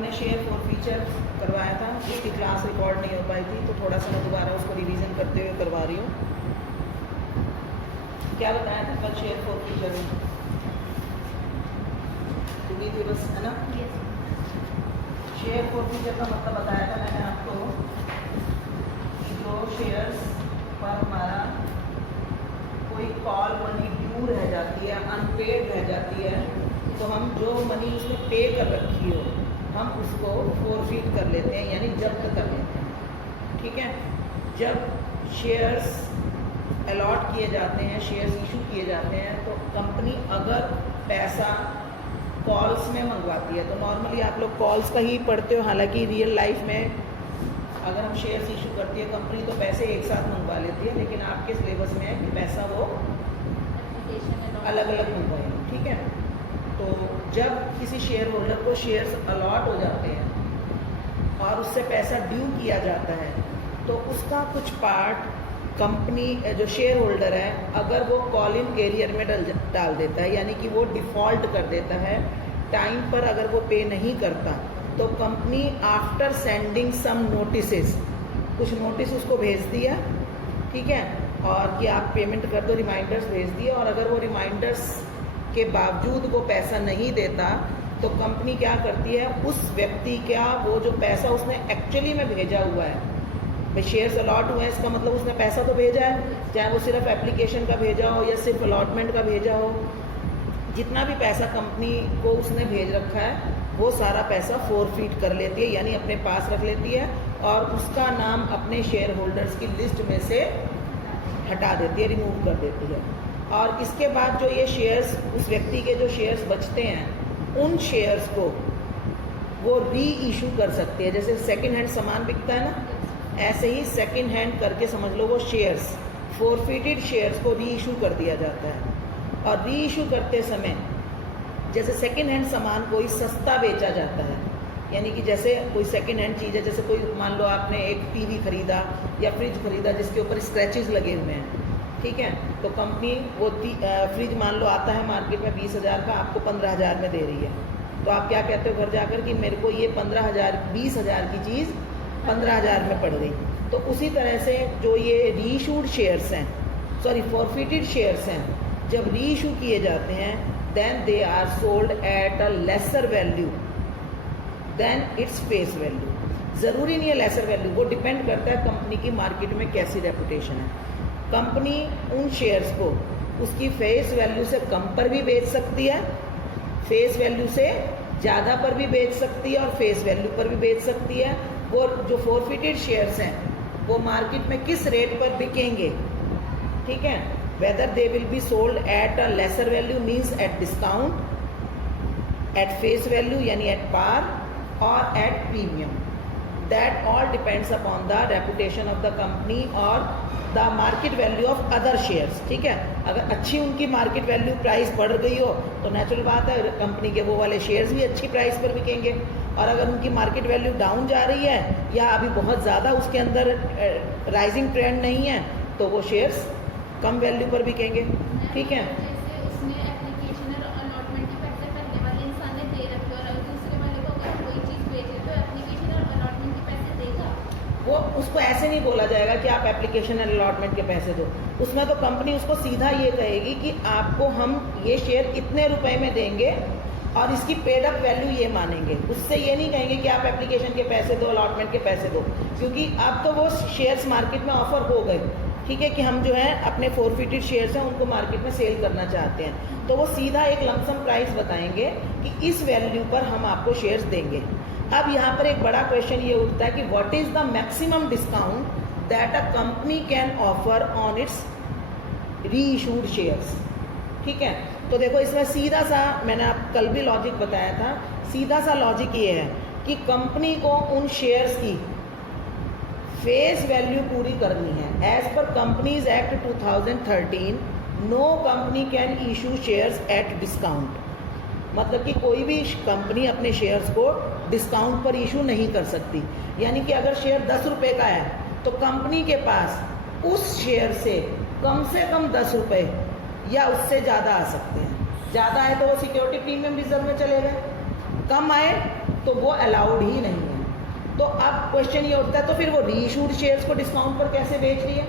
हमने share forfeiture करवाया था, उसकी क्लास रिकॉर्ड नहीं हो पाई थी, तो थोड़ा सा मैं दोबारा उसको रिवीजन करते हुए करवा रही हूँ। क्या बताया था कल शेयर फॉरफीचर में? पूरी थी बस, है ना? शेयर फॉरफीचर का मतलब बताया था मैंने आपको कि जो शेयर्स पर हमारा कोई कॉल मनी ड्यू रह जाती है, अनपेड रह जाती है, तो हम जो मनी उसने पे कर रखी हो हम उसको फॉरफीट कर लेते हैं, यानी जब्त कर लेते हैं। ठीक है, जब शेयर्स अलॉट किए जाते हैं, शेयर्स इशू किए जाते हैं, तो कंपनी अगर पैसा कॉल्स में मंगवाती है, तो नॉर्मली आप लोग कॉल्स का ही पढ़ते हो, हालांकि रियल लाइफ में अगर हम शेयर्स इशू करती है कंपनी तो पैसे एक साथ मंगवा लेती है, लेकिन आपके सिलेबस में है कि पैसा वो अलग अलग मंगवाएंगे। ठीक है, तो जब किसी शेयर होल्डर को शेयर्स अलॉट हो जाते हैं और उससे पैसा ड्यू किया जाता है, तो उसका कुछ पार्ट कंपनी जो शेयर होल्डर है अगर वो कॉल इन एरियर में डाल देता है, यानी कि वो डिफ़ॉल्ट कर देता है, टाइम पर अगर वो पे नहीं करता, तो कंपनी आफ्टर सेंडिंग सम नोटिसेस, कुछ नोटिस उसको भेज दिया, ठीक है, और कि आप पेमेंट कर दो, रिमाइंडर्स भेज दिए, और अगर वो रिमाइंडर्स के बावजूद वो पैसा नहीं देता, तो कंपनी क्या करती है, उस व्यक्ति का वो जो पैसा उसने एक्चुअली में भेजा हुआ है, भाई शेयर्स अलॉट हुए हैं इसका मतलब उसने पैसा तो भेजा है, चाहे वो सिर्फ एप्लीकेशन का भेजा हो या सिर्फ अलॉटमेंट का भेजा हो, जितना भी पैसा कंपनी को उसने भेज रखा है वो सारा पैसा फॉरफीट कर लेती है, यानी अपने पास रख लेती है और उसका नाम अपने शेयर होल्डर्स की लिस्ट में से हटा देती है, रिमूव कर देती है। और इसके बाद जो ये शेयर्स, उस व्यक्ति के जो शेयर्स बचते हैं, उन शेयर्स को वो री इशू कर सकती है। जैसे सेकंड हैंड सामान बिकता है ना, ऐसे ही सेकंड हैंड करके समझ लो वो शेयर्स, फॉरफिटेड शेयर्स को री इशू कर दिया जाता है। और री इशू करते समय जैसे सेकंड हैंड सामान कोई सस्ता बेचा जाता है, यानी कि जैसे कोई सेकंड हैंड चीज़ है, जैसे कोई मान लो आपने एक टीवी खरीदा या फ्रिज खरीदा जिसके ऊपर स्क्रैचेस लगे हुए हैं, ठीक है, तो कंपनी वो फ्रिज मान लो आता है मार्केट में 20,000 का, आपको 15,000 में दे रही है, तो आप क्या कहते हो घर जाकर कि मेरे को ये 15,000 20,000 की चीज़ 15,000 में पड़ गई। तो उसी तरह से जो ये रीइशूड शेयर्स हैं, सॉरी फॉरफिटेड शेयर्स हैं, जब रीइशू किए जाते हैं then they are sold at a lesser value than its face value. ज़रूरी नहीं है लेसर वैल्यू, वो डिपेंड करता है कंपनी की मार्केट में कैसी रेपुटेशन है। कंपनी उन शेयर्स को उसकी फेस वैल्यू से कम पर भी बेच सकती है, फेस वैल्यू से ज़्यादा पर भी बेच सकती है और फेस वैल्यू पर भी बेच सकती है। वो जो फॉरफिटेड शेयर्स हैं वो मार्केट में किस रेट पर बिकेंगे, ठीक है, whether they will be sold at a lesser value means at discount, at face value यानी एट पार और at premium, that all depends upon the reputation of the company और the market value of other shares. ठीक है, अगर अच्छी उनकी market value price बढ़ गई हो तो नेचुरल बात है कंपनी के वो वाले शेयर्स भी अच्छी प्राइस पर बिकेंगे, और अगर उनकी मार्केट वैल्यू डाउन जा रही है या अभी बहुत ज़्यादा उसके अंदर राइजिंग ट्रेंड नहीं है तो वो शेयर्स कम वैल्यू पर बिकेंगे। ठीक है, वो उसको ऐसे नहीं बोला जाएगा कि आप एप्लीकेशन और अलॉटमेंट के पैसे दो, उसमें तो कंपनी उसको सीधा ये कहेगी कि आपको हम ये शेयर इतने रुपए में देंगे और इसकी पेड अप वैल्यू ये मानेंगे। उससे ये नहीं कहेंगे कि आप एप्लीकेशन के पैसे दो, अलॉटमेंट के पैसे दो, क्योंकि अब तो वो शेयर्स मार्केट में ऑफर हो गए, ठीक है, कि हम जो है अपने फॉरफिटेड शेयर्स हैं उनको मार्केट में सेल करना चाहते हैं, तो वो सीधा एक लमसम प्राइस बताएंगे कि इस वैल्यू पर हम आपको शेयर्स देंगे। अब यहाँ पर एक बड़ा क्वेश्चन ये उठता है कि what is the maximum discount that a company can offer on its reissued shares. ठीक है, तो देखो इसमें सीधा सा, मैंने आप कल भी लॉजिक बताया था, सीधा सा लॉजिक ये है कि कंपनी को उन शेयर्स की फेस वैल्यू पूरी करनी है। As per companies act 2013 no company can issue shares at discount, मतलब कि कोई भी कंपनी अपने शेयर्स को डिस्काउंट पर इशू नहीं कर सकती, यानी कि अगर शेयर 10 रुपये का है तो कंपनी के पास उस शेयर से कम 10 रुपये या उससे ज़्यादा आ सकते हैं। ज़्यादा है तो वो सिक्योरिटी प्रीमियम रिजर्व में चले गए, कम आए तो वो अलाउड ही नहीं है। तो अब क्वेश्चन ये उठता है तो फिर वो रीइशूड शेयर्स को डिस्काउंट पर कैसे बेच रही है?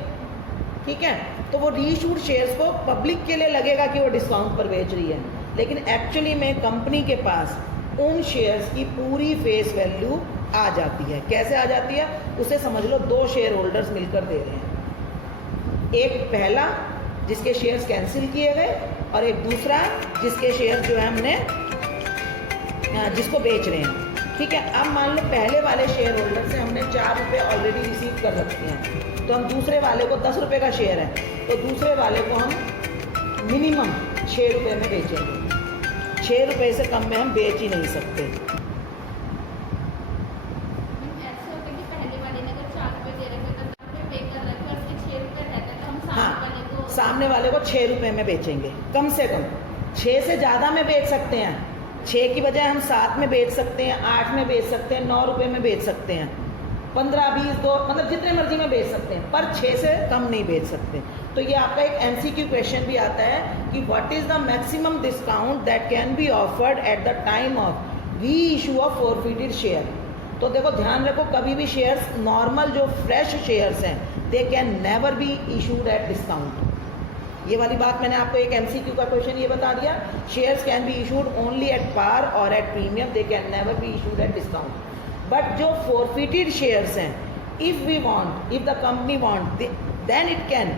ठीक है, तो वो रीइशूड शेयर्स को पब्लिक के लिए लगेगा कि वो डिस्काउंट पर बेच रही है, लेकिन एक्चुअली में कंपनी के पास उन शेयर्स की पूरी फेस वैल्यू आ जाती है। कैसे आ जाती है? उसे समझ लो दो शेयर होल्डर्स मिलकर दे रहे हैं, एक पहला जिसके शेयर्स कैंसिल किए गए और एक दूसरा जिसके शेयर जो है हमने जिसको बेच रहे हैं। ठीक है, अब मान लो पहले वाले शेयर होल्डर से हमने 4 रुपये ऑलरेडी रिसीव कर रखे हैं, तो हम दूसरे वाले को 10 रुपये का शेयर है तो दूसरे वाले को हम मिनिमम 6 रुपये में बेचेंगे। 6 रुपये से कम में हम बेच ही नहीं सकते। हाँ, सामने वाले को 6 रुपये में बेचेंगे, कम से कम 6 से ज़्यादा में बेच सकते हैं। 6 की बजाय हम 7 में बेच सकते हैं, 8 में बेच सकते हैं, 9 रुपये में बेच सकते हैं, 15, 20, 2 मतलब जितने मर्जी में बेच सकते हैं, पर 6 से कम नहीं बेच सकते। तो ये आपका एक MCQ क्वेश्चन भी आता है कि what is the maximum discount that can be offered at the time of री इशू ऑफ फॉरफिटेड शेयर। तो देखो ध्यान रखो, कभी भी शेयर्स नॉर्मल जो फ्रेश शेयर्स हैं दे can never be issued at discount. ये वाली बात मैंने आपको एक MCQ का क्वेश्चन ये बता दिया, shares can be issued only at par और at premium, they can never be issued at discount. But जो फॉरफिटेड शेयर्स हैं, if we want, if the company want, then it can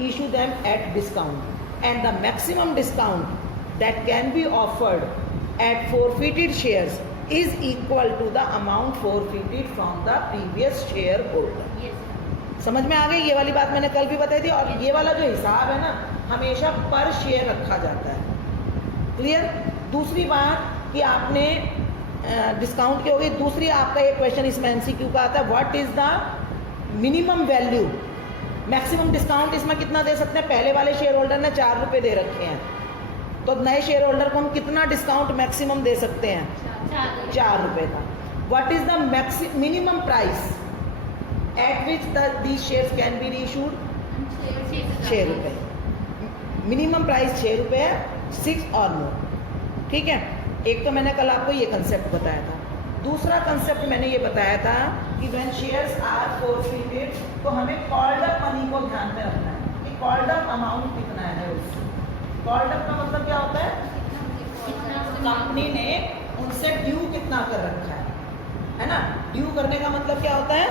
issue them at discount and the maximum discount that can be offered at forfeited shares is equal to the amount forfeited from the previous shareholder. समझ में आ गई? ये वाली बात मैंने कल भी बताई थी। और ये वाला जो हिसाब है ना, हमेशा पर शेयर रखा जाता है। क्लियर? दूसरी बात कि आपने डिस्काउंट की हो गई। दूसरी आपका एक क्वेश्चन इसमें MCQ का आता है, what is the minimum value, maximum discount इसमें कितना दे सकते हैं? पहले वाले शेयर होल्डर ने 4 रुपये दे रखे हैं, तो नए शेयर होल्डर को हम कितना डिस्काउंट मैक्सिमम दे सकते हैं? 4 रुपये का। What is the minimum price at which these shares can be reissued? 6 रुपये। मिनिमम प्राइस 6 रुपये है, 6 और मोर। ठीक है, एक तो मैंने कल आपको ये कंसेप्ट बताया था। दूसरा कंसेप्ट मैंने ये बताया था कि व्हेन शेयर्स आर फॉरफिटेड तो हमें कॉल्ड अप मनी को ध्यान में रखना है कि कॉल्ड अप अमाउंट कितना है उससे। कॉल्ड अप का मतलब क्या होता है? कंपनी ने उनसे ड्यू कितना कर रखा है ना? ड्यू करने का मतलब क्या होता है?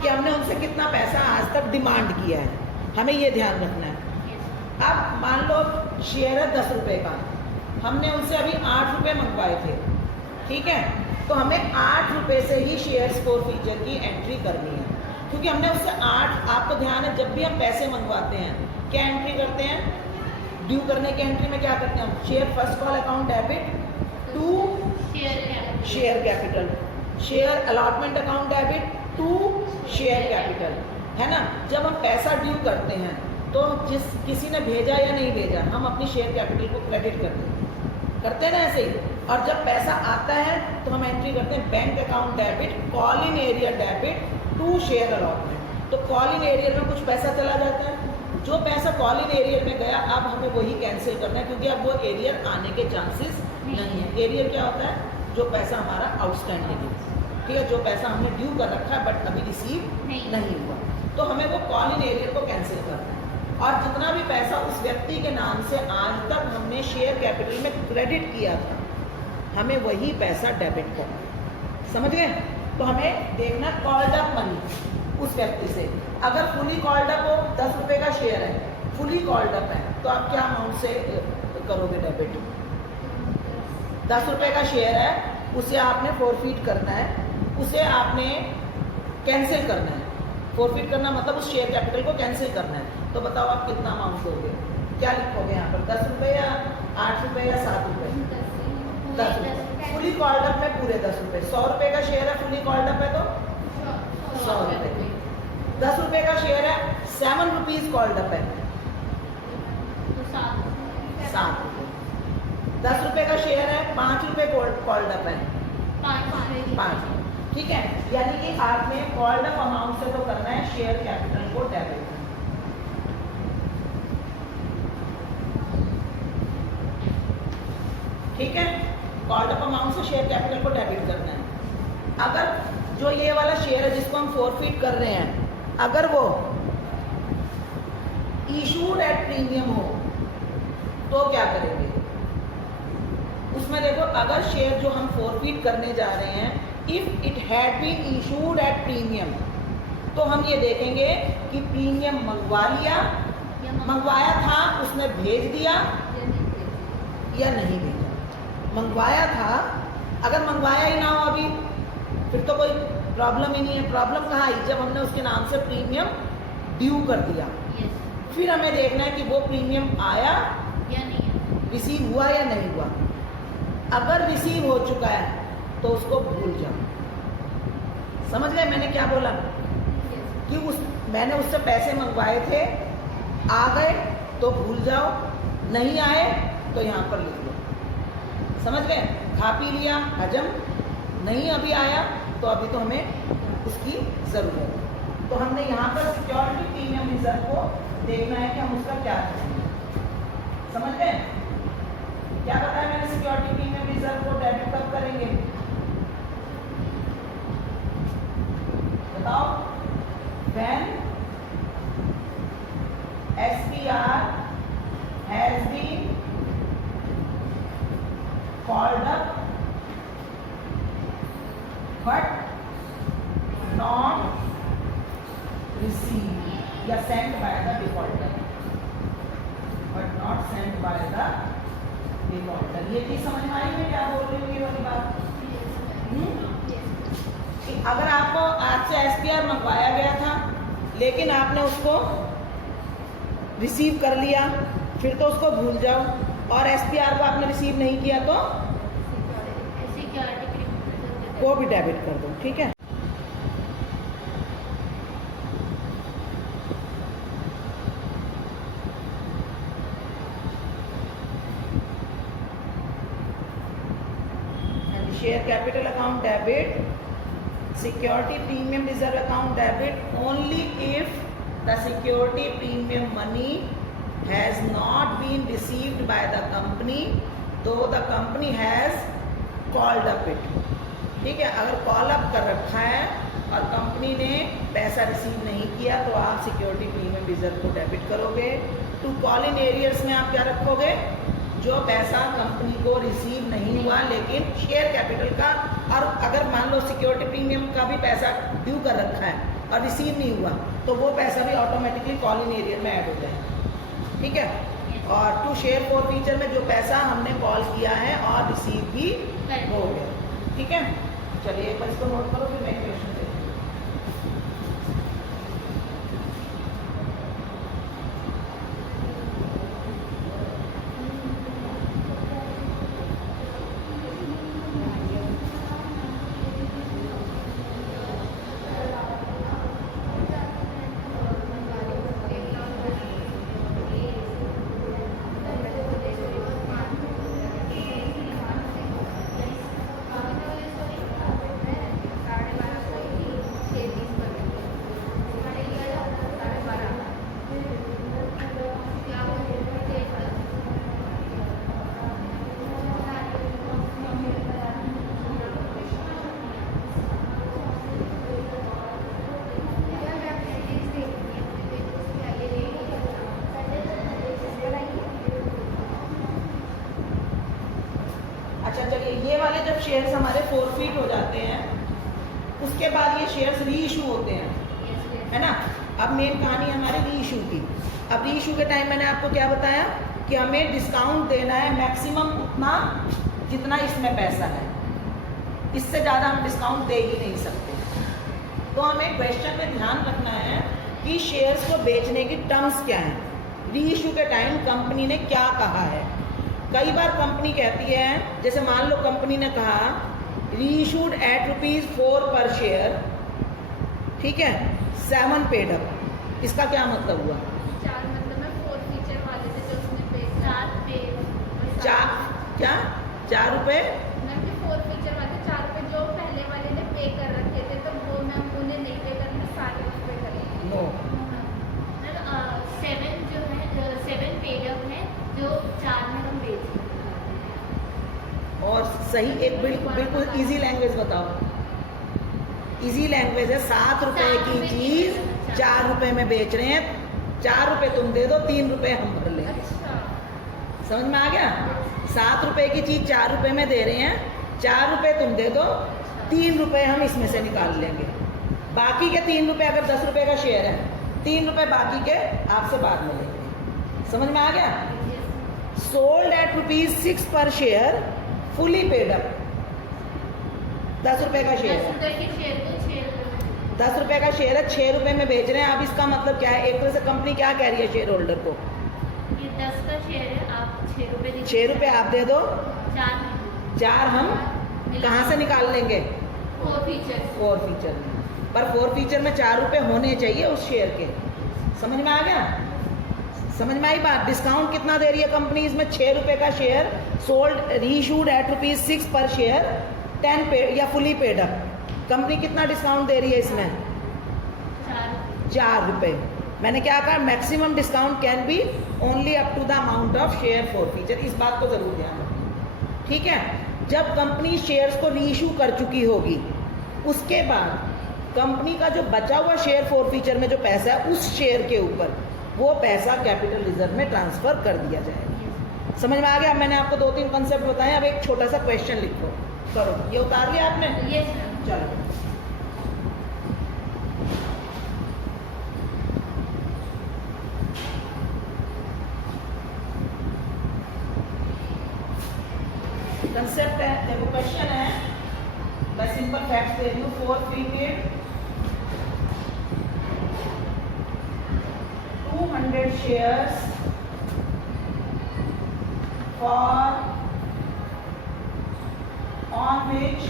कि हमने उनसे कितना पैसा आज तक डिमांड किया है, हमें ये ध्यान रखना है। अब मान लो शेयर है 10 रुपये का, हमने उनसे अभी 8 रुपये मंगवाए थे। ठीक है, तो हमें 8 रुपये से ही शेयर्स फॉरफिचर की एंट्री करनी है, क्योंकि हमने उससे 8, आपको ध्यान है जब भी हम पैसे मंगवाते हैं क्या एंट्री करते हैं? ड्यू करने की एंट्री में क्या करते हैं हम? Share first call account debit to share capital, share allotment account debit to share capital, है ना? जब हम पैसा ड्यू करते हैं तो किसी ने भेजा या नहीं भेजा, हम अपनी शेयर कैपिटल को क्रेडिट करते हैं ना ऐसे ही। और जब पैसा आता है तो हम एंट्री करते हैं bank account debit call in arrear debit to share allotment. तो कॉल इन एरियर में कुछ पैसा चला जाता है, जो पैसा कॉल इन एरियर में गया अब हमें वही कैंसिल करना है, क्योंकि अब वो एरियर आने के चांसेस नहीं है। एरियर क्या होता है? जो पैसा हमारा आउटस्टैंडिंग है, ठीक है, जो पैसा हमने ड्यू कर रखा है बट अभी रिसीव नहीं हुआ, तो हमें वो कॉल इन एरियर को कैंसिल करना है। और जितना भी पैसा उस व्यक्ति के नाम से आज तक हमने शेयर कैपिटल में क्रेडिट किया था, हमें वही पैसा डेबिट करना है। समझ गए? तो हमें देखना कॉल्ड अप मनी उस व्यक्ति से। अगर फुली कॉल्ड अप हो, 10 रुपये का शेयर है, फुली कॉल्ड अप है, तो आप क्या अमाउंट से करोगे डेबिट? 10 रुपये का शेयर है, उसे आपने फॉरफिट करना है, उसे आपने कैंसिल करना है। फॉरफिट करना मतलब उस शेयर कैपिटल को कैंसिल करना है। तो बताओ आप कितना अमाउंट दोगे? क्या लिखोगे यहाँ पर? 10 रुपये या 8 रुपये या 7 रुपये? 10 रुपये। फुली कॉल्ड अप में पूरे 10 रुपये। 100 रुपये का शेयर है, फुली कॉल्ड अप है तो 100 रुपये। 10 रुपये का शेयर है, 7 रुपीज़ कॉल्ड अप है, 7 रुपये। 10 रुपये का शेयर है, 5 रुपये कॉल्ड अप है, 5। ठीक है, यानी कि आपने कॉल्ड अप अमाउंट से तो करना है शेयर कैपिटल को डेबिट। ठीक है, कॉल्ड अप अमाउंट से शेयर कैपिटल को डेबिट करना है। अगर जो ये वाला शेयर है जिसको हम फोरफीट कर रहे हैं, अगर वो इशूड एट प्रीमियम हो तो क्या करेंगे? उसमें देखो, अगर शेयर जो हम फोरफीट करने जा रहे हैं, if it had been issued at premium, तो हम ये देखेंगे कि प्रीमियम मंगवा लिया, मंगवाया था, उसने भेज दिया या नहीं भेजा। मंगवाया था, अगर मंगवाया ही ना हो अभी, फिर तो कोई प्रॉब्लम ही नहीं है। प्रॉब्लम कहाँ आई? जब हमने उसके नाम से प्रीमियम ड्यू कर दिया। फिर हमें देखना है कि वो प्रीमियम आया या नहीं, रिसीव हुआ या नहीं हुआ। अगर रिसीव हो चुका है तो उसको भूल जाओ। समझ गए मैंने क्या बोला? कि मैंने उससे पैसे मंगवाए थे, आ गए तो भूल जाओ, नहीं आए तो यहाँ पर लिख लो। समझ गए? खा पी लिया, हजम, नहीं अभी आया तो अभी तो हमें उसकी ज़रूरत है। तो हमने यहाँ पर सिक्योरिटी प्रीमियम रिजर्व को देखना है कि हम उसका क्या करेंगे। समझ गए? क्या बताया मैंने? सिक्योरिटी प्रीमियम रिजर्व को डेबिट कब करेंगे बताओ? When SPR has been called up but not received या sent by the defaulter, but not sent by the defaulter। ये चीज समझ में आई? मैं क्या बोल रही हूँ ये वाली बात? अगर आपको आज से SPR मंगवाया गया था लेकिन आपने उसको रिसीव कर लिया, फिर तो उसको भूल जाओ। और SPR को आपने रिसीव नहीं किया तो वो भी डेबिट कर दो। ठीक है? Share capital account debit, security premium reserve account debit only if the security premium money has not been received by the company though the company has called up it। ठीक है? अगर कॉल अप कर रखा है और company ने पैसा receive नहीं किया तो आप सिक्योरिटी प्रीमियम रिजर्व को डेबिट करोगे। टू कॉल इन एरियर्स में आप क्या रखोगे? जो पैसा कंपनी को रिसीव नहीं हुआ लेकिन शेयर कैपिटल का, और अगर मान लो सिक्योरिटी प्रीमियम का भी पैसा ड्यू कर रखा है और रिसीव नहीं हुआ तो वो पैसा भी ऑटोमेटिकली कॉल इन एरियर में ऐड हो जाएगा। ठीक है? और टू शेयर फॉर फीचर में जो पैसा हमने कॉल किया है और रिसीव भी हो गया। ठीक है? चलिए एक बार इसको नोट करो, फिर मैं क्वेश्चन देखूँ। अच्छा चलिए, ये वाले जब शेयर्स हमारे फोरफीट हो जाते हैं उसके बाद ये शेयर्स री इशू होते हैं, है ना? अब मेन कहानी हमारी री इशू की। अब री इशू के टाइम मैंने आपको क्या बताया कि हमें डिस्काउंट देना है मैक्सिमम उतना जितना इसमें पैसा है, इससे ज़्यादा हम डिस्काउंट दे ही नहीं सकते। तो हमें क्वेश्चन में ध्यान रखना है कि शेयर्स को बेचने की टर्म्स क्या हैं। री इशू के टाइम कंपनी ने क्या कहा है? कई बार कंपनी कहती है, जैसे मान लो कंपनी ने कहा री इशूड एट ₹4 पर शेयर, ठीक है, 7 पेड अप। इसका क्या मतलब हुआ? 4 मतलब मैं 4 फीचर वाले थे जो उसने पे 4 पे 4 क्या 4 रुपये? मैम जो 4 फीचर वाले 4 रुपये जो पहले वाले ने पे कर रखे थे तो वो मैम उन्हें नहीं पे करने सारे उस पे करेंगे। नो, 7 जो है 7 पेड अप है जो 4 में हम बेच और सही एक बिल्कुल इजी लैंग्वेज बताओ। इजी लैंग्वेज है, 7 रुपए की चीज 4 रुपए में बेच रहे हैं, 4 रुपए तुम दे दो, 3 रुपए हम भर लेंगे। अच्छा। समझ में आ गया? 7 रुपए की चीज 4 रुपए में दे रहे हैं, 4 रुपए तुम दे दो, 3 रुपए हम इसमें से निकाल लेंगे। बाकी के 3 रुपए, अगर 10 रुपए का शेयर है, 3 रुपए बाकी के आपसे बाद में लेंगे। समझ में आ गया? Sold at ₹6 per share, fully paid up. 10 रुपए का शेयर है, 10 रुपए का शेयर है, 6 रुपए में बेच रहे हैं। अब इसका मतलब क्या है? एक तरह से कंपनी क्या कह रही है शेयर होल्डर को, ये 10 का शेयर है, आप 6 रुपए दीजिए। 6 रुपए आप दे दो, 4 हम कहाँ से निकाल लेंगे? 4 फीचर। 4 फीचर में। पर 4 फीचर में 4 रुपए होने चाहिए उस शेयर के। समझ में आ गया? समझ में आई बात? डिस्काउंट कितना दे रही है कंपनी इसमें? 6 रुपए का share, sold reissued at ₹6 per share, 10 paid या फुली पेड अप। कंपनी कितना डिस्काउंट दे रही है इसमें? 4 रुपए। मैंने क्या कहा? Maximum discount can be only up to the amount of share 4 feature. इस बात को जरूर ध्यान रखना, ठीक है? जब कंपनी शेयर्स को रीइशू कर चुकी होगी, उसके बाद कंपनी का जो बचा हुआ शेयर 4 फीचर में जो पैसा है, उस शेयर के ऊपर वो पैसा कैपिटल रिजर्व में ट्रांसफर कर दिया जाएगा। समझ में आ गया? मैंने आपको 2-3 कंसेप्ट बताए। अब एक छोटा सा क्वेश्चन लिखो, करो। ये उतार लिया आपने? यस। चलो, कंसेप्ट है, देखो क्वेश्चन है, मैं सिंपल फैक्ट दे रही हूँ। 4 फीटेड 200 shares for on which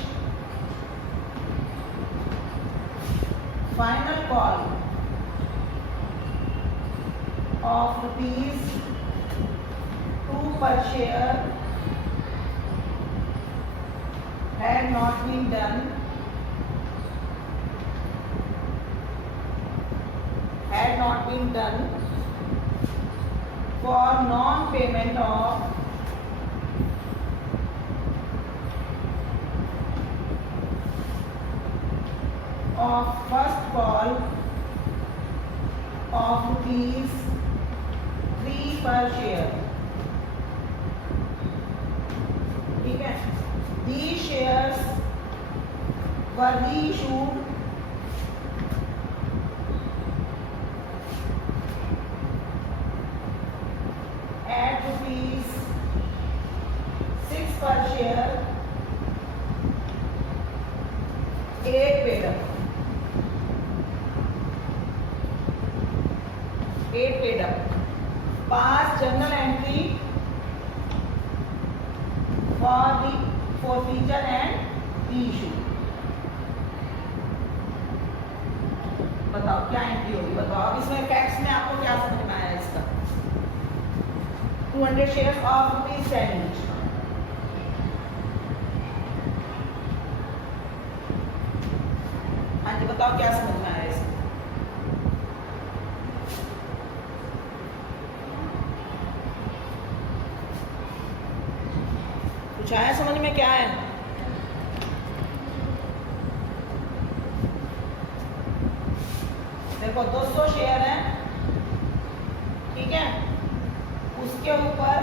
final call of ₹2 per share had not been done, for non-payment of first call of ₹3 per share। ठीक है? These shares were reissued at ₹6 per share, 8 paid up, 8 paid up, 5 journal entry for feature and reissue। बताओ क्या entry होगी? बताओ। अब इसमें facts में आपको क्या समझ में आया इसका? 200 shares of ₹10 each। हाँ जी, बताओ क्या समझ में आया इसका? कुछ आया समझ में? क्या है? देखो 200 शेयर है, ठीक है? उसके ऊपर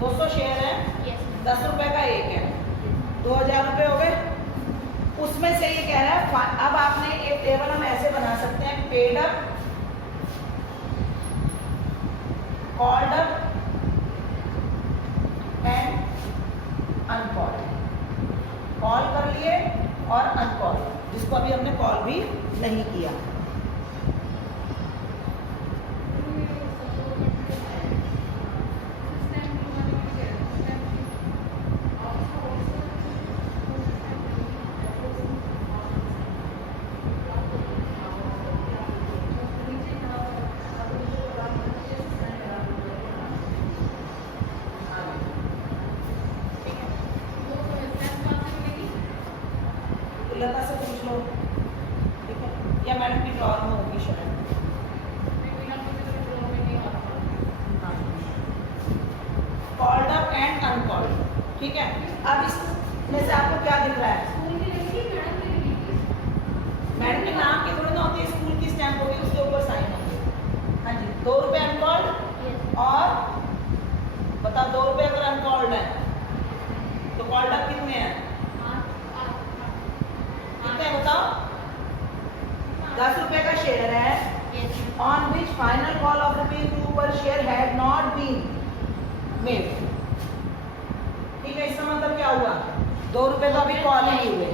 200 शेयर है, 10 रुपए का एक है, 2000 रुपए हो गए। उसमें से ये कह रहा है, अब आपने एक टेबल हम ऐसे बना सकते हैं, paid up, called up and uncalled. Call कर लिए और अनकॉल्ड, जिसको अभी हमने कॉल भी नहीं किया। लता से पूछ लो, ठीक है? या मैडम की ड्रॉर में होगी शायद। कॉल्ड अप एंड अनकॉल्ड, ठीक है, अब इसमें से आपको क्या दिख रहा है? मैडम के नाम की थोड़ी ना होती है, स्कूल की स्टैम्प होगी, उसके ऊपर साइन होगी। हाँ जी, 2 रुपए अनकॉल्ड और बताओ 2 रुपए अगर अनकॉल्ड है तो कॉल्ड अप कितने हैं? कितने हैं बताओ? 10 रुपए का शेयर है on which final call of ₹2 per share had not been made. ठीक है, इसका मतलब क्या हुआ? 2 रुपए तो अभी कॉल ही नहीं हुए,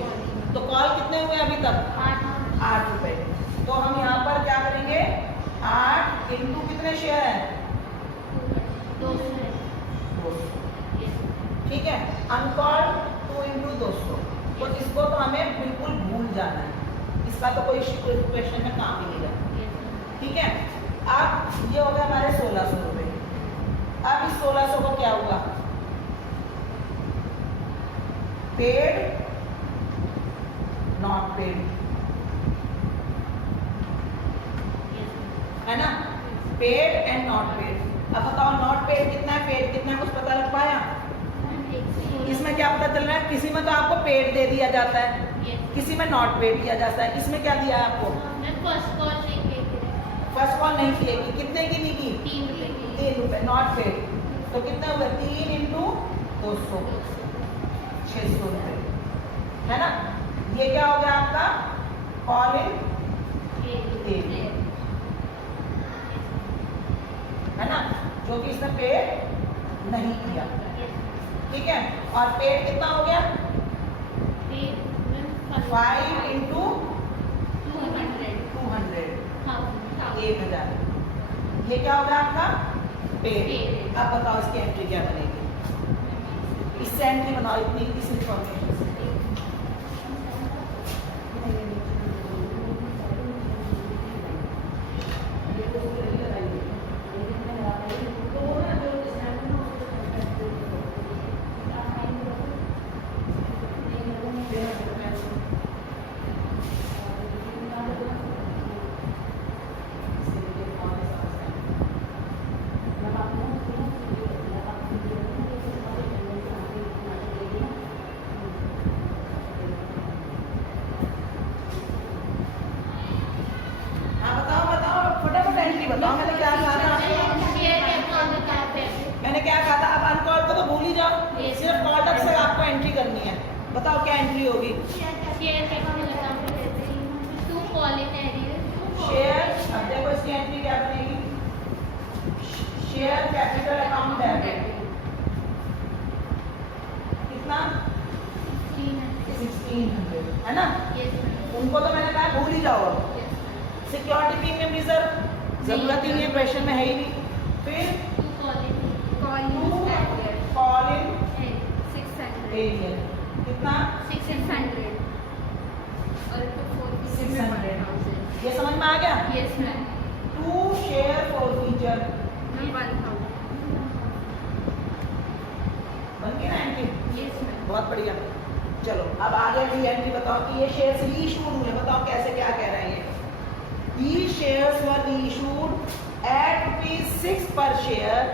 तो कॉल कितने हुए अभी तक? 8 रुपए। तो हम यहाँ पर क्या करेंगे? 8 इंटू कितने शेयर है? 200। ठीक है, अनकॉल्ड 2 इंटू 200। तो इसको तो हमें बिल्कुल भूल जाना है, इसका तो कोई क्वेश्चन में काम ही नहीं रहा। ठीक है, अब ये हो गया हमारे 1600 रुपए। अब इस 1600 को क्या हुआ? पेड नॉट पेड, है ना? Paid and not paid. अब बताओ नॉट पेड कितना है, पेड कितना है, कुछ पता लग पाया? इसमें क्या पता चल रहा है? किसी में तो आपको पेड दे दिया जाता है, किसी में नॉट पेड दिया जाता है। इसमें क्या दिया है आपको? फर्स्ट कॉल नहीं किएगी। कितने की नहीं की? 3 रुपए नॉट पेड। तो कितने हुए? 3 इंटू 200, 600 रुपए, है ना? ये क्या हो गया आपका? कॉल इन पेड, है ना? जो कि इसने पेड नहीं किया। ठीक है, और पेड कितना हो गया? 5 इंटू 200, 1000। ये क्या होगा आपका? पेड। अब बताओ इसकी एंट्री क्या बनेगी? इससे एंट्री बनाओ, इतनी इस इंफॉर्मेशन से। बताओ मैंने क्या कहा था? मैंने क्या कहा था? अब अनकॉल्ड को तो भूल ही जाओ, सिर्फ कॉल्ड अप से आपको एंट्री करनी है। बताओ क्या एंट्री होगी? शेयर। अब देखो इसकी एंट्री क्या बनेगी? Share capital account debit. कितना? 1600, है ना? उनको तो मैंने कहा भूल ही जाओ। सिक्योरिटी प्रीमियम रिजर्व जरूरत ही नहीं है, क्वेश्चन में है ही नहीं। फिर कॉल इन एरियर कितना? 600। ये समझ में आ गया? 2 शेयर फॉर फीचर बन गई ना एंट्री? बहुत बढ़िया। चलो अब आगे भी एंट्री बताओ कि ये शेयर्स रीइश्यूड हुए। बताओ कैसे, क्या कह रहे हैं ये? These shares were issued at ₹6 per share,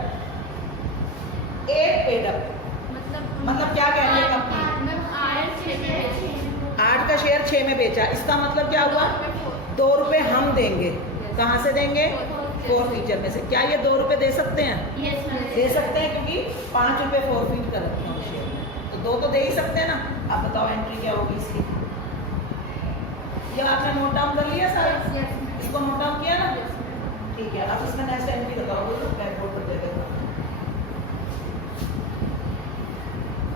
8 paid up। मतलब क्या कह रही है कंपनी? 8 का शेयर 6 में बेचा। इसका मतलब क्या हुआ? 2 रुपए हम देंगे। कहाँ से देंगे? फोरफीचर में से। क्या ये 2 रुपए दे सकते हैं? दे सकते हैं, क्योंकि 5 रुपए फोरफीट कर रखे हैं शेयर में, तो 2 तो दे ही सकते हैं ना। अब बताओ एंट्री क्या होगी इसकी? ये आपने नोट डाउन कर लिया सारा? इसको नोट डाउन किया ना? ठीक है, अब इसमें नेक्स्ट एंट्री बताओ, ब्लैक बोर्ड पर दे दो।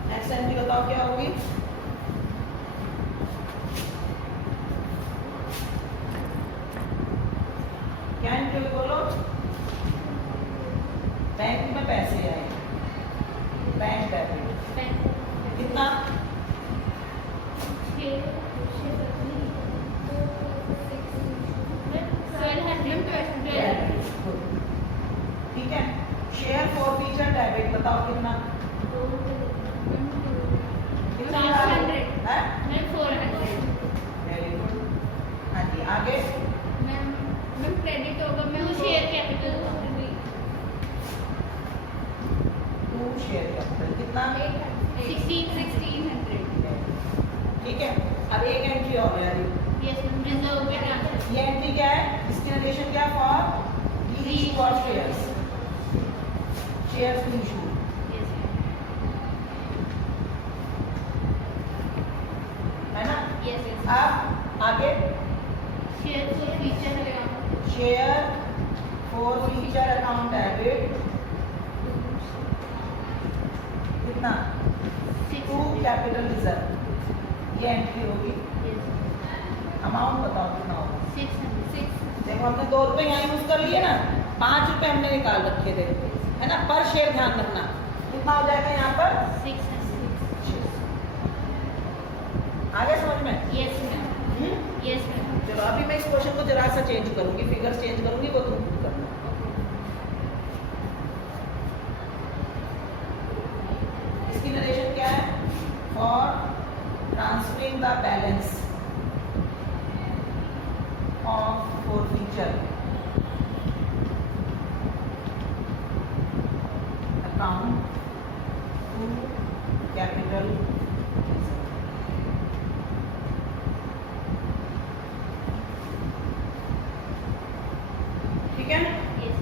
नेक्स्ट एंट्री बताओ क्या होगी? क्या एंट्री होगी बोलो? बैंक में पैसे आए, बैंक डेबिट। कितना? ठीक है, शेयर फॉर फीचर डेबिट बताओ कितना? कितना? ठीक है, अब एक एंट्री और है अभी। यस मैम, रिजर्व पे ट्रांसफर। ये एंट्री क्या है, इसकी नोटेशन क्या फॉर रीइशू और शेयर्स, शेयर्स रीइशू, यस है ना। Yes yes. अब आगे share for future account, share for future account debit कितना, 2 कैपिटल रिजर्व, ये एंट्री होगी। अमाउंट बताओ कितना होगा। 600। देखो हमने 2 रुपए यहाँ यूज कर लिए ना, 5 रुपए हमने निकाल रखे थे, है ना, पर शेयर ध्यान रखना कितना हो जाएगा यहाँ पर। 600। आगे समझ में। Yes ma'am, yes ma'am. चलो अभी मैं इस क्वेश्चन को जरा सा चेंज करूंगी, फिगर्स चेंज करूंगी, वो तुम खुद करना। इसकी नरेशन क्या है, for transferring the balance of forfeiture account to capital, ठीक है। यस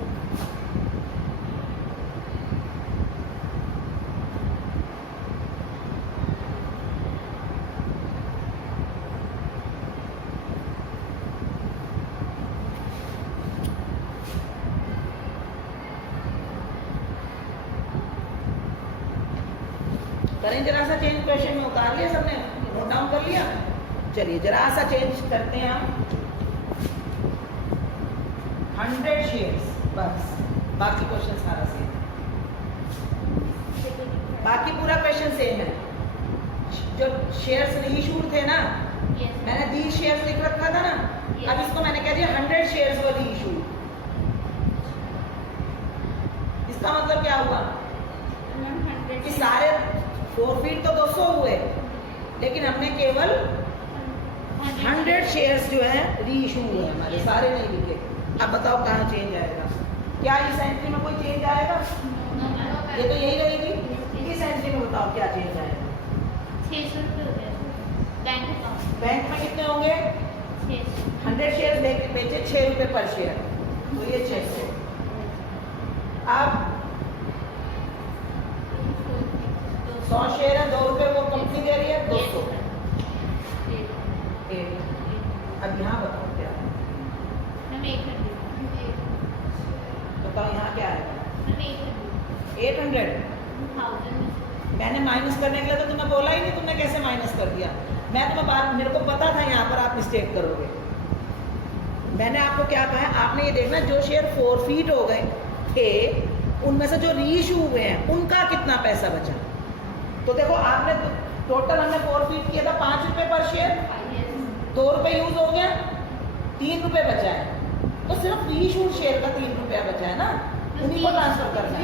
करें जरा सा चेंज, क्वेश्चन में उतार लिया सबने, नोट डाउन कर लिया। चलिए जरा सा चेंज करते हैं हम, 100 शेयर्स बस, बाकी क्वेश्चन सारा सेम, बाकी पूरा क्वेश्चन सेम है। जो शेयर्स रीइशूड थे ना, यस मैंने 20 शेयर्स लिख रखा था ना, अब इसको मैंने कह दिया 100 शेयर्स वर रीइशूड। इसका मतलब क्या हुआ मैम, 100 कि सारे फॉरफीट तो 200 हुए, लेकिन हमने केवल 100 शेयर्स जो है रीइशू हुए हमारे, सारे नहीं लिखे। अब बताओ कहाँ चेंज आएगा, क्या इस एंट्री में कोई चेंज आएगा, ये तो यही रहेगी। इस एंट्री में बताओ क्या चेंज आएगा। 600 रुपये हो गया बैंक अकाउंट। बैंक में कितने होंगे, 600। 100 शेयर्स बेचे 6 रुपए पर शेयर, तो ये 600। अब 100 शेयर है, 2 रुपए वो कंपनी दे रही है, 200। अब यहाँ बताओ क्या है, बताओ यहाँ क्या है, 800। मैंने माइनस करने के लिए तो तुम्हें बोला ही नहीं, तुमने कैसे माइनस कर दिया। मैं तुम्हें बात, मेरे को पता था यहाँ पर आप मिस्टेक करोगे। मैंने आपको क्या कहा है, आपने ये देखना जो शेयर फॉरफीट हो गए थे उनमें से जो रीइशू हुए हैं उनका कितना पैसा बचा। तो देखो आपने टोटल हमने फॉरफीट किया था 5 रुपए पर शेयर, 2 रुपए यूज हो गया, 3 रुपए बचा है, तो सिर्फ रीइशू शेयर का 3 रुपया बचा है ना, उन्हीं को ट्रांसफर करना है।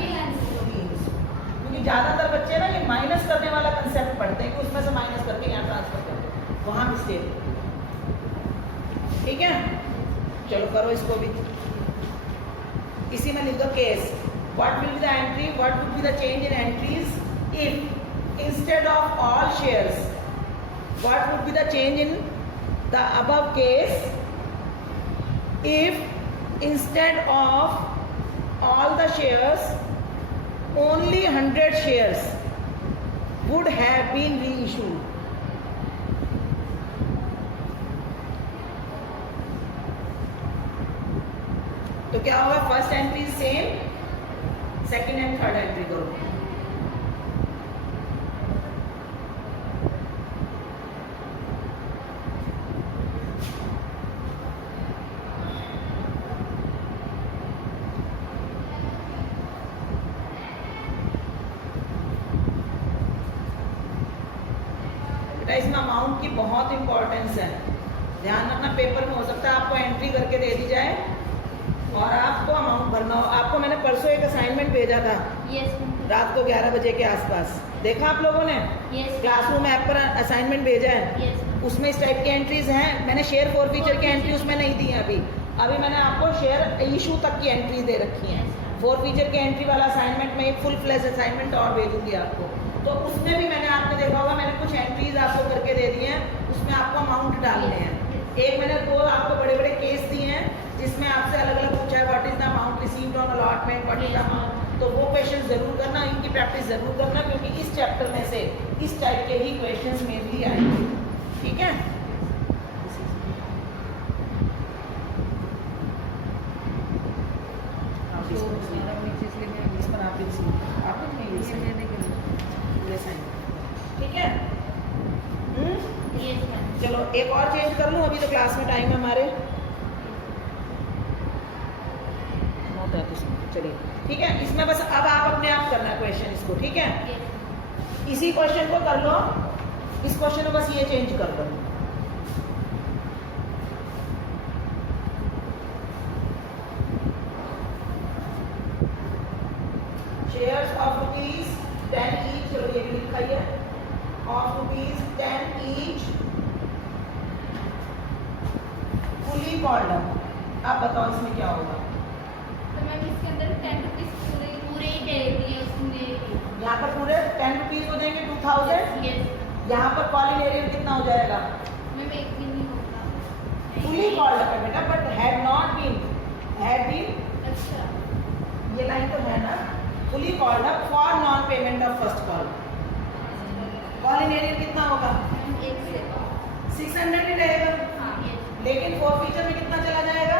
क्योंकि ज्यादातर बच्चे ना ये माइनस करने वाला कंसेप्ट पढ़ते हैं कि उसमें से माइनस करके यहाँ ट्रांसफर कर दो, वहाँ मिस्टेक। ठीक है, चलो करो इसको भी, इसी में लिख दो case. What will be the entry, what would be the change in entries if instead of all shares, what would be the change in the above case if instead of all the shares only 100 shares would have been reissued. तो क्या होगा, first entry same, second and third entry करो। इसमें amount की बहुत importance है, ध्यान रखना। पेपर में हो सकता है आपको एंट्री करके दे दी जाए और आपको अमाउंट भरना हो। आपको मैंने परसों एक असाइनमेंट भेजा था, रात को 11 बजे के आसपास, देखा आप लोगों ने? क्लासरूम ऐप पर असाइनमेंट भेजा है, उसमें इस टाइप की एंट्रीज हैं। मैंने शेयर फॉरफीचर की एंट्री उसमें नहीं दी है अभी मैंने आपको शेयर इशू तक की एंट्री दे रखी है। फॉरफीचर की एंट्री वाला असाइनमेंट में एक फुल फ्लैश असाइनमेंट और भेजूंगी आपको, तो उसमें भी मैंने, आपने देखा होगा मैंने कुछ एंट्रीज आपको करके दे दी हैं जिसमें आपको अमाउंट डालने हैं। एक मैंने 2 आपको बड़े बड़े केस दिए हैं जिसमें आपसे अलग अलग पूछा है what is the amount received on allotment, what is the amount. तो वो क्वेश्चन जरूर करना, इनकी प्रैक्टिस जरूर करना, क्योंकि इस चैप्टर में से इस टाइप के ही क्वेश्चंस मेनली आएंगे। ठीक है, ठीक है। चलो एक और चेंज कर लूँ, अभी तो क्लास में टाइम है हमारे। चलिए ठीक है, इसमें बस अब आप अपने आप करना क्वेश्चन इसको, ठीक है। इसी क्वेश्चन को कर लो, इस क्वेश्चन में बस ये चेंज कर दो। शेयर्स ऑफ ₹10 ईच, चलो ये भी लिखा ही है, of ₹10 each fully called up. आप बताओ इसमें क्या होगा। तो मैम इसके अंदर 10 रुपीज पूरे ही दे दिए उसने। यहाँ पर पूरे 10 रुपीज हो जाएंगे 2000। यस। यहाँ पर कॉलिंग एरिया कितना हो जाएगा। मैम एक भी नहीं होगा। फुली कॉल्ड अप है बेटा, बट हैड नॉट बीन। अच्छा। ये लाइन तो है ना, fully called up for non payment of first call. Calling area कितना होगा, एक से 600 ही रहेगा। हाँ यस। लेकिन फोरफीचर में कितना चला जाएगा,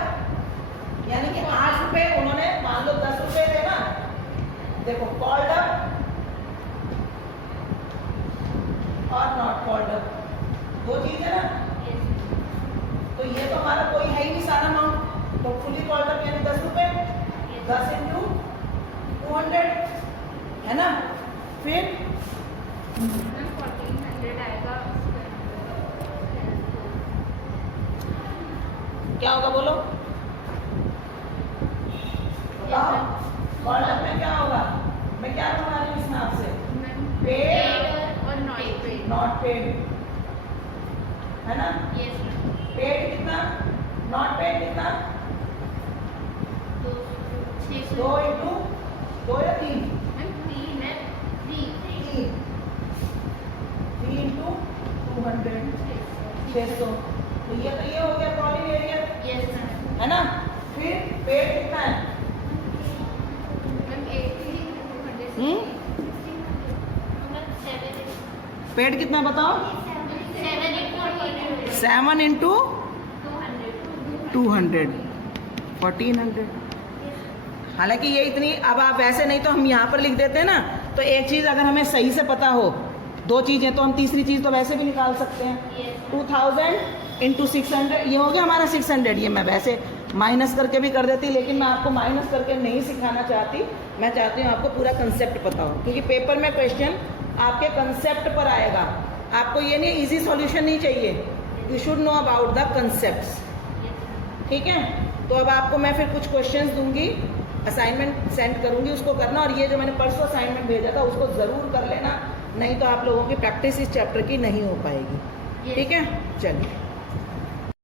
यानी कि 8 रुपए उन्होंने, मान लो 10 रुपए थे ना, देखो कॉल्ड अप और नॉट कॉल्ड अप, 2 चीज है ना। तो ये तो हमारा कोई है ही नहीं सारा अमाउंट, तो फुली कॉल्ड अप यानी 10 रुपए, 10 × 200 है ना। फिर 1400 आएगा। क्या होगा बोलो, बताओ। कॉल्ड अप में क्या होगा, मैं क्या बता रही हूँ इसमें आपसे, पेड और नॉट पेड है ना। यस। पेड कितना, नॉट पेड कितना, 2 × 2 या 3, 3 × 200, 600। तो ये हो गया कॉलिंग एरिया, यस है ना। फिर पेड कितना है, पेड कितना बताओ, 7 × 200, 1400। हालांकि ये इतनी, अब आप वैसे नहीं तो हम यहाँ पर लिख देते हैं ना, तो एक चीज़ अगर हमें सही से पता हो, 2 चीज़ें, तो हम तीसरी चीज़ तो वैसे भी निकाल सकते हैं। 2000 × 600, ये हो गया हमारा 600। ये मैं वैसे माइनस करके भी कर देती, लेकिन मैं आपको माइनस करके नहीं सिखाना चाहती, मैं चाहती हूँ आपको पूरा कंसेप्ट पता हो, क्योंकि पेपर में क्वेश्चन आपके कंसेप्ट पर आएगा। आपको ये नहीं इजी सॉल्यूशन नहीं चाहिए, you should know about the concepts, ठीक है। तो अब आपको मैं फिर कुछ क्वेश्चंस दूंगी, असाइनमेंट सेंड करूंगी, उसको करना। और ये जो मैंने परसों असाइनमेंट भेजा था उसको ज़रूर कर लेना, नहीं तो आप लोगों की प्रैक्टिस इस चैप्टर की नहीं हो पाएगी, ठीक है। चलिए।